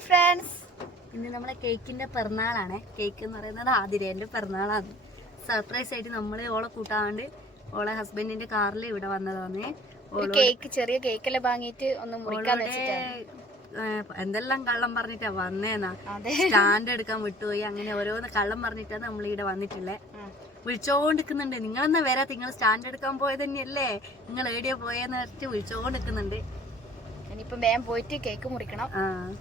Hi friends, ഇന്ന് നമ്മളെ കേക്കിന്റെ പിറന്നാളാണ്. കേക്ക് എന്ന് പറയുന്നത് ആതിരേന്റെ പിറന്നാളാണ്. സർപ്രൈസ് ആയിട്ട് നമ്മള് ഓളെ കൂട്ടാണ്ട് ഓളെ ഹസ്ബൻഡിന്റെ കാറിൽ ഇവിടെ വന്നതാണ്. കേക്ക് ചെറിയ കേക്കെല്ലാം വാങ്ങിയിട്ട് ഒന്ന് മുറിക്കാൻ എന്തെല്ലാം കള്ളം പറഞ്ഞിട്ടാ വന്നേന്നാ. സ്റ്റാൻഡ് എടുക്കാൻ വിട്ടുപോയി, അങ്ങനെ ഓരോന്ന് കള്ളം പറഞ്ഞിട്ടാണ് നമ്മൾ ഇവിടെ വന്നിട്ടുള്ളത്. വിളിച്ചോണ്ടിരിക്കുന്നുണ്ട്, നിങ്ങളെന്നാ വരാത്ത, നിങ്ങൾ സ്റ്റാൻഡ് എടുക്കാൻ പോയത് തന്നെയല്ലേ, നിങ്ങൾ എവിടെയാ പോയെന്ന് വെച്ചിട്ട് വിളിച്ചോണ്ടിരിക്കുന്നുണ്ട്. ഇനിയിപ്പം വേഗം പോയിട്ട് കേക്ക് മുറിക്കണം.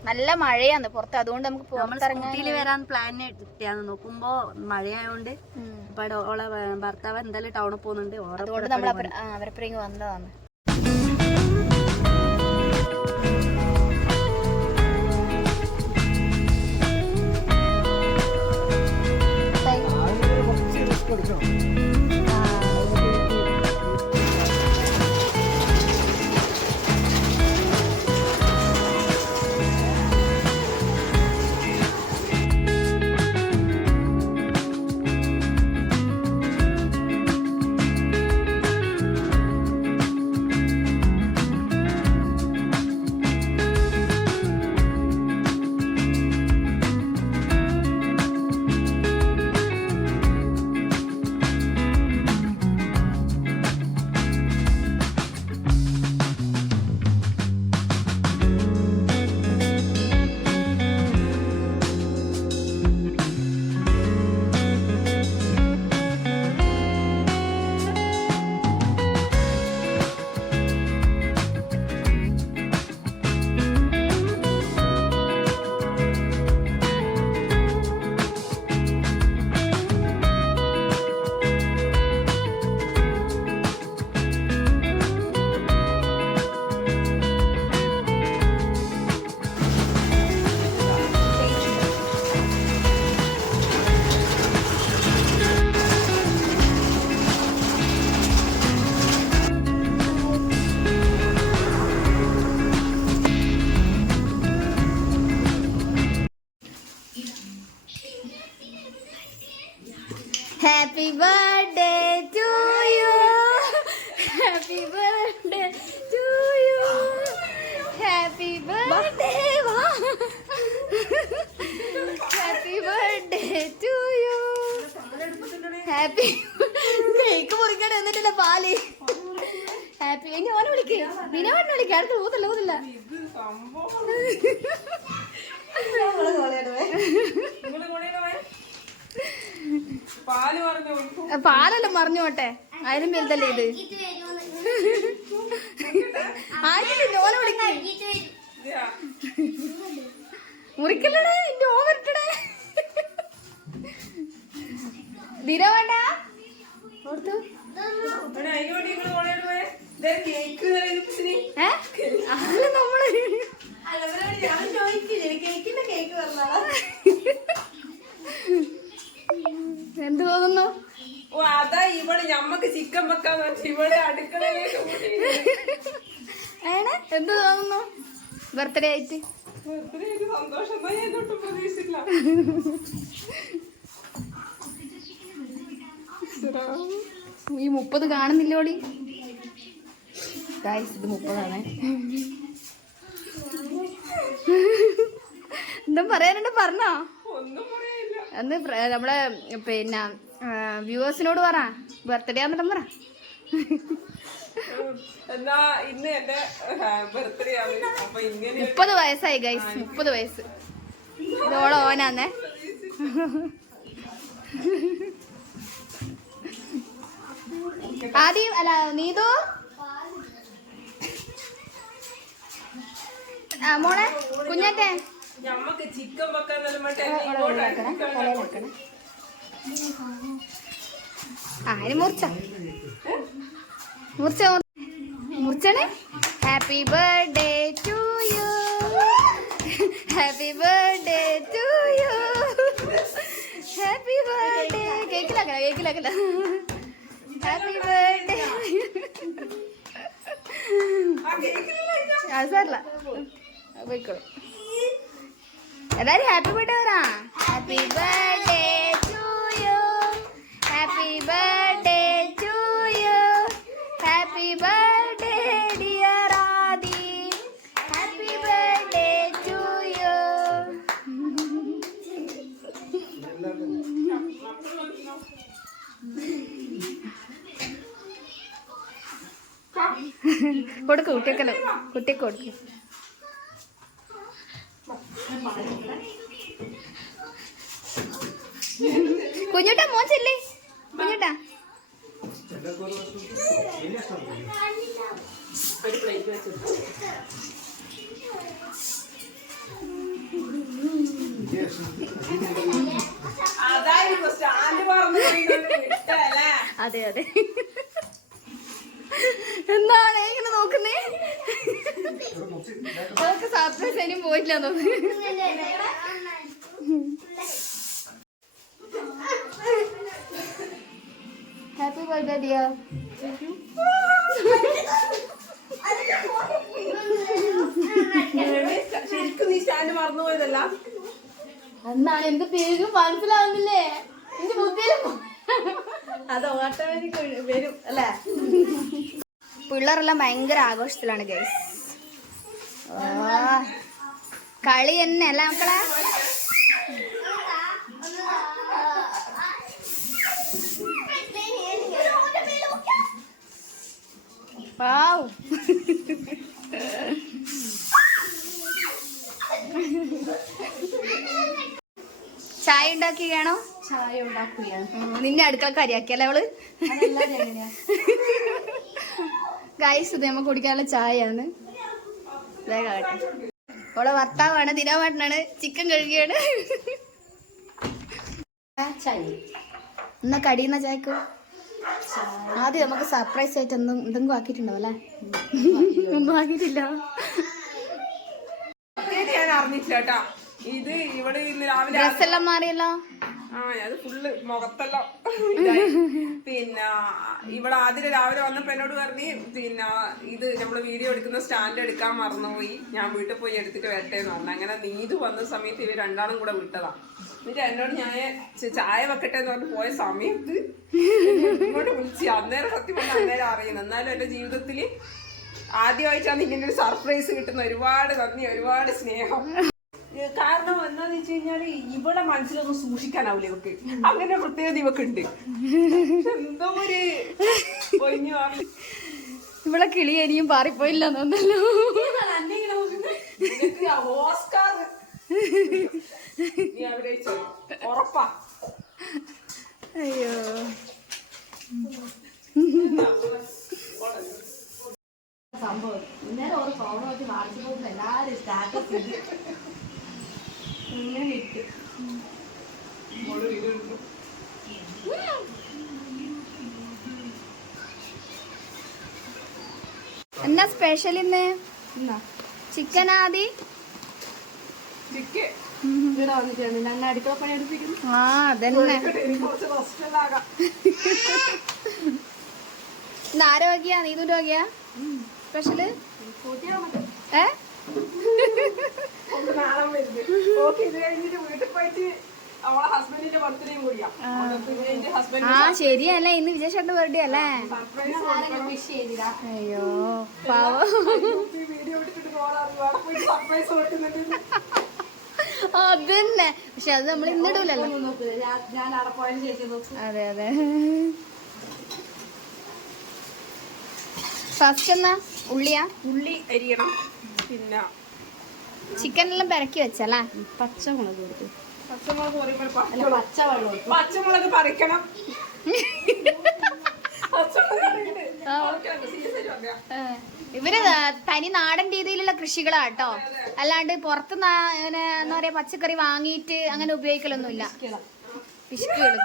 നല്ല മഴയാണ് പുറത്ത്, അതുകൊണ്ട് നമുക്ക് സ്കൂട്ടിയിൽ വരാൻ പ്ലാൻ ഇട്ടാന്ന് നോക്കുമ്പോ മഴയായോണ്ട് ഇപ്പൊ ഓളെ ഭർത്താവ് എന്തായാലും ടൗണിൽ പോകുന്നുണ്ട്. അതുകൊണ്ട് നമ്മൾ അവരപ്പുറം വന്നതാണ്. Happy birthday to you. Happy birthday to you. Happy birthday. Happy birthday to you. Happy cake മുറിക്കാൻ എന്നിട്ടില്ല പാല്. ഹാപ്പി ഇനി ഓനെ വിളിക്ക്, നിനവണ്ണ വിളിക്ക്, അടുത്ത് ഊതല്ല പാലെല്ലാം മറിഞ്ഞോട്ടെ, അതിനും വലുതല്ലേ ഇത്. ഓനെ വിളിക്ക്, മുറിക്കല്ലേ എന്റെ ഓവറിട്ടടേ. ദിന വേണ്ട ഓർത്തു നമ്മള് എന്ത് തോന്നുന്നു? അതാ ഇവള് ഞമ്മക്ക് ചിക്കൻ വെക്കാൻ ഇവളെ അടുക്കളയിലേക്ക് എന്ത് തോന്നുന്നു? ബർത്ത്ഡേ ആയിട്ട് സന്തോഷം പ്രതീക്ഷിച്ചില്ല. ഈ 30 കാണുന്നില്ലോളി ഗായ്സ്, ഇത് 30 എന്താ പറയാനുണ്ട് പറഞ്ഞോ? അന്ന് നമ്മളെ പിന്നെ വ്യൂവേഴ്സിനോട് പറ, ബർത്ത്ഡേ ആന്നിട്ടും പറ. എന്നാ ഇന്ന് എന്റെ ബർത്ത്ഡേ ആണ്. 30 വയസ്സായി ഗൈസ്, 30 വയസ്സ്. ഇതോടെ ഓനാന്നേ. ആദ്യം അല്ല നീതു മോളെ കുഞ്ഞാറ്റെ ഞമ്മക്ക് ചിക്കൻ വെക്കാൻ ആര് മുറിച്ചണേ. Happy birthday to you. Happy birthday to you. Happy birthday. കേക്കിലാക്കല ഹാപ്പി ബർത്ത്ഡേ. സാറല്ല പോയിക്കോളൂ. എല്ലാരും ഹാപ്പി ബർത്ത്ഡേ പറ. Happy birthday to you. Happy birthday to you. Happy birthday dear Adi. Happy birthday to you. കൊടുക്ക് കുട്ടിയൊക്കെ കുട്ടിയൊക്കെ കൊടുക്ക്. കുഞ്ഞുട്ടാ മോൻ ചെല്ലേ കുഞ്ഞുട്ടാ. ഒരു പ്ലേറ്റ് വെച്ചു. അതായിരുന്നു സ്റ്റാൻഡ് പറഞ്ഞു ഇഷ്ടല്ലേ. അതെ അതെ. എന്താണ് ഇങ്ങനെ നോക്കുന്നേ? അവർക്ക് സർപ്രൈസ് ഇനിയും പോയില്ല തോന്നുന്നു. Happy birthday dear. ശരിക്കും നീ സ്റ്റാൻഡ് മറന്നുപോയതല്ല. എന്നാണ് എന്ത് പേരും മനസ്സിലാവുന്നില്ലേ എന്റെ ബുദ്ധിയിലും. അത് ഓട്ടോമാറ്റിക് വരും അല്ലേ? പിള്ളേരെല്ലാം ഭയങ്കര ആഘോഷത്തിലാണ് ഗൈസ്. കളി തന്നെ അല്ല മക്കളെ. വാവ്. ചായ ഉണ്ടാക്കുകയാണോ? ചായ ഉണ്ടാക്കുകയാണ്. നിന്നെ അടുക്കള കരിയാക്കിയല്ലേ അവള്? ഗൈസ് ഇത് നമ്മ കുടിക്കാനുള്ള ചായയാണ്. വേഗാട്ടെ. അവളെ ഭർത്താവാണ് ദിനാവാട്ടനാണ്. ചിക്കൻ കഴുകിയാണ്. എന്നാ കടിയുന്ന ചായക്ക് ആദ്യം നമുക്ക് സർപ്രൈസ് ആയിട്ട് എന്തെങ്കിലും ആക്കിയിട്ടുണ്ടോ അല്ലേ? ഒന്നും ആക്കിയിട്ടില്ല. ഞാൻ അറിഞ്ഞിട്ടില്ല കേട്ടാ. ഇത് ഇവിടെ ഇന്ന് രാവിലെ ഡ്രസ്സെല്ലാം മാറിയല്ലോ. അത് ഫുള്ള് മുഖത്തെല്ലാം ഇതായി. പിന്നെ ഇവിടെ ആദ്യം രാവിലെ വന്നപ്പോ എന്നോട് പറഞ്ഞ് പിന്നെ ഇത് നമ്മള് വീഡിയോ എടുക്കുന്ന സ്റ്റാൻഡ് എടുക്കാൻ മറന്നുപോയി, ഞാൻ വീട്ടിൽ പോയി എടുത്തിട്ട് വരട്ടെ എന്ന് പറഞ്ഞു. അങ്ങനെ നീതു വന്ന സമയത്ത് ഇവർ രണ്ടാളും കൂടെ വിട്ടതാ. എന്നിട്ട് എന്നോട് ഞാൻ ചായ വെക്കട്ടെ എന്ന് പറഞ്ഞ് പോയ സമയത്ത് ഇങ്ങോട്ട് വിളിച്ച് അന്നേരം സത്യം പറഞ്ഞാൽ അന്നേരം അറിയുന്നു. എന്നാലും എന്റെ ജീവിതത്തിൽ ആദ്യമായിട്ടാണ് ഇങ്ങനെ ഒരു സർപ്രൈസ് കിട്ടുന്ന. ഒരുപാട് നന്ദി, ഒരുപാട് സ്നേഹം. കാരണം എന്താന്ന് വെച്ച് കഴിഞ്ഞാല് ഇവിടെ മനസ്സിലൊന്നും സൂക്ഷിക്കാനാവില്ല ഇവക്ക്. അങ്ങനെ പ്രത്യേകത ഇവക്കുണ്ട്. എന്തോ ഒരു ഒഴിഞ്ഞു മാറി. ഇവിടെ കിളി ഇനിയും പാറിപ്പോയില്ല തോന്നല്ലോ. ഓസ്കാർ നീ അഭിനയിച്ചോ ഉറപ്പാ. അയ്യോ സംഭവം ഇന്നലെ ഒരു ഫോൺ നോക്കി വാട്സപ്പ് എല്ലാരും സ്റ്റാറ്റസ് ഇങ്ങനെ ഇട്ട് എന്നാ സ്പെഷ്യൽ ഇന്ന്? ചിക്കൻ ആദി ഇവിടെ വന്നിട്ടുണ്ട്. ഞങ്ങൾ അടുക്കള പണി എടുപ്പിക്കുന്നു. ആ അതന്നെ. ഇന്ന് ആരോഗ്യ നീതു രോഗ്യ സ്പെഷ്യല് ഏ? ആ ശരിയല്ലേ, ഇന്ന് വിജയ് ബർത്ത്ഡേ അല്ലേ? അയ്യോ പാവം. അതന്നെ, പക്ഷെ അത് നമ്മൾ ഇന്നിടൂലല്ലോ. ഞാൻ അവിടെ പോയതിന് ശേഷം നോക്കും. അതെ അതെ. ഫസ്റ്റ് എന്നാ ഉള്ളിയാ? ഉള്ളി അരിയണം. പിന്നെ ചിക്കനെല്ലാം പെരക്കി വെച്ചല്ലേ? പച്ചമുളക് കൊടുത്തു. പച്ചമുളക് പച്ചവെള്ളം പച്ചമുളക് പറിക്കണം. ഇവര് തനി നാടൻ രീതിയിലുള്ള കൃഷികളാട്ടോ, അല്ലാണ്ട് പുറത്ത് എന്താ പറയാ പച്ചക്കറി വാങ്ങിയിട്ട് അങ്ങനെ ഉപയോഗിക്കലൊന്നുമില്ല. പിശുക്കുകള്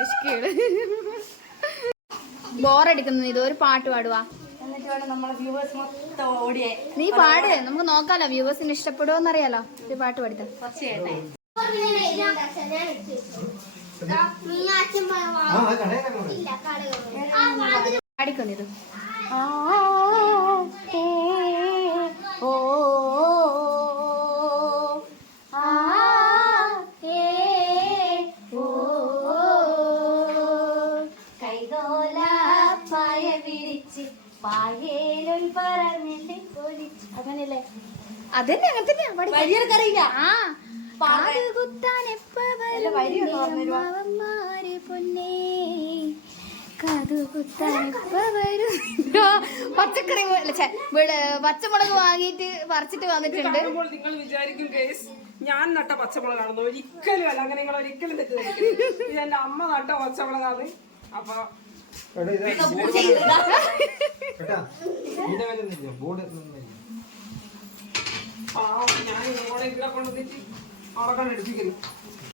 ബോറടിക്കുന്നു. ഇത് ഒരു പാട്ട് പാടുവാ. നീ പാട്, നമുക്ക് നോക്കാലോ വ്യൂവേഴ്സിന് ഇഷ്ടപ്പെടുവോന്ന് അറിയാലോ. ഒരു പാട്ട് പാടിത്ത. പാടിക്കൊണ്ടിരുന്നു. അങ്ങനല്ലേ? അതന്നെ, അങ്ങനെ തന്നെയാ. ആ പച്ചക്കറി പച്ചമുളക് വാങ്ങിയിട്ട് പറിച്ചിട്ട് വന്നിട്ടുണ്ട്. കാണുമ്പോൾ നിങ്ങൾ വിചാരിക്കും ഗൈസ് ഞാൻ നട്ട പച്ചമുളകാണെന്ന്. ഒരിക്കലും അല്ല, അങ്ങനെ നിങ്ങൾ ഒരിക്കലും തെറ്റിദ്ധരിക്കരുത്. ഇത് എന്റെ അമ്മ നട്ട പച്ചമുളകാണ്. അപ്പൊ ഞാൻ ഇവിടെ കൊണ്ടുവന്നിട്ട് അവിടെ എടുപ്പിക്കുന്നു.